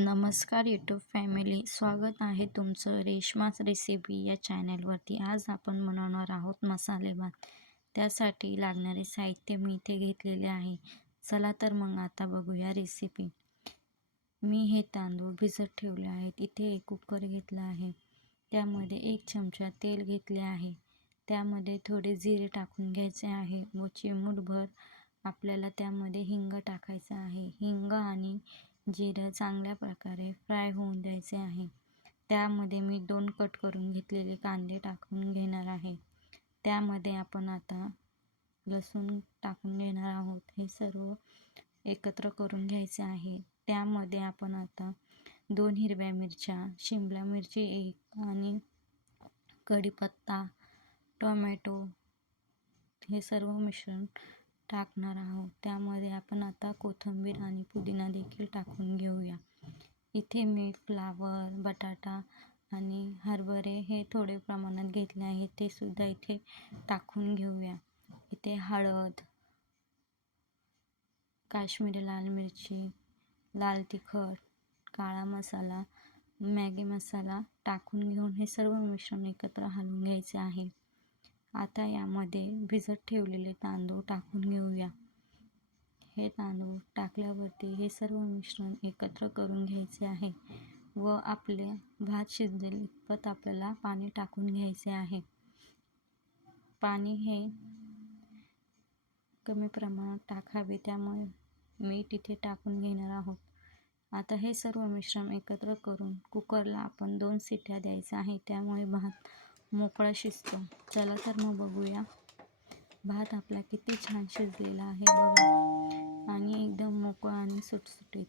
नमस्कार YouTube family स्वागत आहे तुमचं रेशमाच रेसिपी या चॅनलवरती आज आपण बनवणार आहोत मसाले भात. त्यासाठी लागणारे साहित्य मी इथे घेतलेले आहे. चला तर मग आता बघूया रेसिपी मी हे तांदूळ भिजत ठेवले आहेत. इथे एक कुकर घेतला आहे. त्यामध्ये एक चमचा तेल घेतले आहे. त्यामध्ये थोडे जिरे टाकून घ्यायचे आहे व चिमूटभर आपल्याला त्यामध्ये हिंग टाकायचं आहे. हिंग आणि जिरं चांगल्या प्रकारे फ्राय होऊन द्यायचे आहे. त्यामध्ये मी दोन कट करून घेतलेले कांदे टाकून घेणार आहे. त्यामध्ये आपण आता लसूण टाकून घेणार आहोत. हे सर्व एकत्र करून घ्यायचे आहे. त्यामध्ये आपण आता दोन हिरव्या मिरच्या शिमला मिरची एक आणि कढीपत्ता टोमॅटो हे सर्व मिश्रण टाकणार आहोत. त्यामध्ये आपण आता कोथिंबीर आणि पुदिना देखील टाकून घेऊया. इथे मी फ्लावर बटाटा आणि हरभरे हे थोडे प्रमाणात घेतले आहे ते सुद्धा इथे टाकून घेऊया. इथे हळद काश्मीरी लाल मिरची लाल तिखट काळा मसाला मॅगी मसाला टाकून घेऊन हे सर्व मिश्रण एकत्र हलवून घ्यायचे आहे. आता यामध्ये भिजत ठेवलेले तांदूळ टाकून घेऊया. हे तांदूळ टाकल्यावरती हे सर्व मिश्रण एकत्र करून घ्यायचे आहे व आपले भात शिजेल इतपत आपल्याला पाणी टाकून घ्यायचे आहे. पाणी हे कमी प्रमाणात टाकावे त्यामुळे मीठ इथे टाकून घेणार आहोत. आता हे सर्व मिश्रण एकत्र करून कुकरला आपण दोन सिट्या द्यायचं आहे त्यामुळे भात मोकळा शिजतो. चला तर मग बघूया. भात आपला किती छान शिजलेला आहे बघा. आणि एकदम मोकळा आणि सुटसुटीत.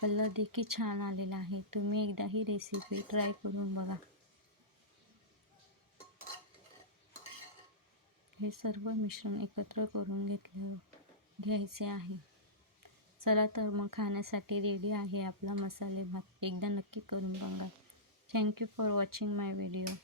कलर देखील छान आलेला आहे. तुम्ही एकदा ही रेसिपी ट्राय करून बघा. हे सर्व मिश्रण एकत्र करून घेतलं घ्यायचे आहे. चला तर मग खाण्यासाठी रेडी आहे आपला मसाले भात. एकदा नक्की करून बघा. Thank you for watching my video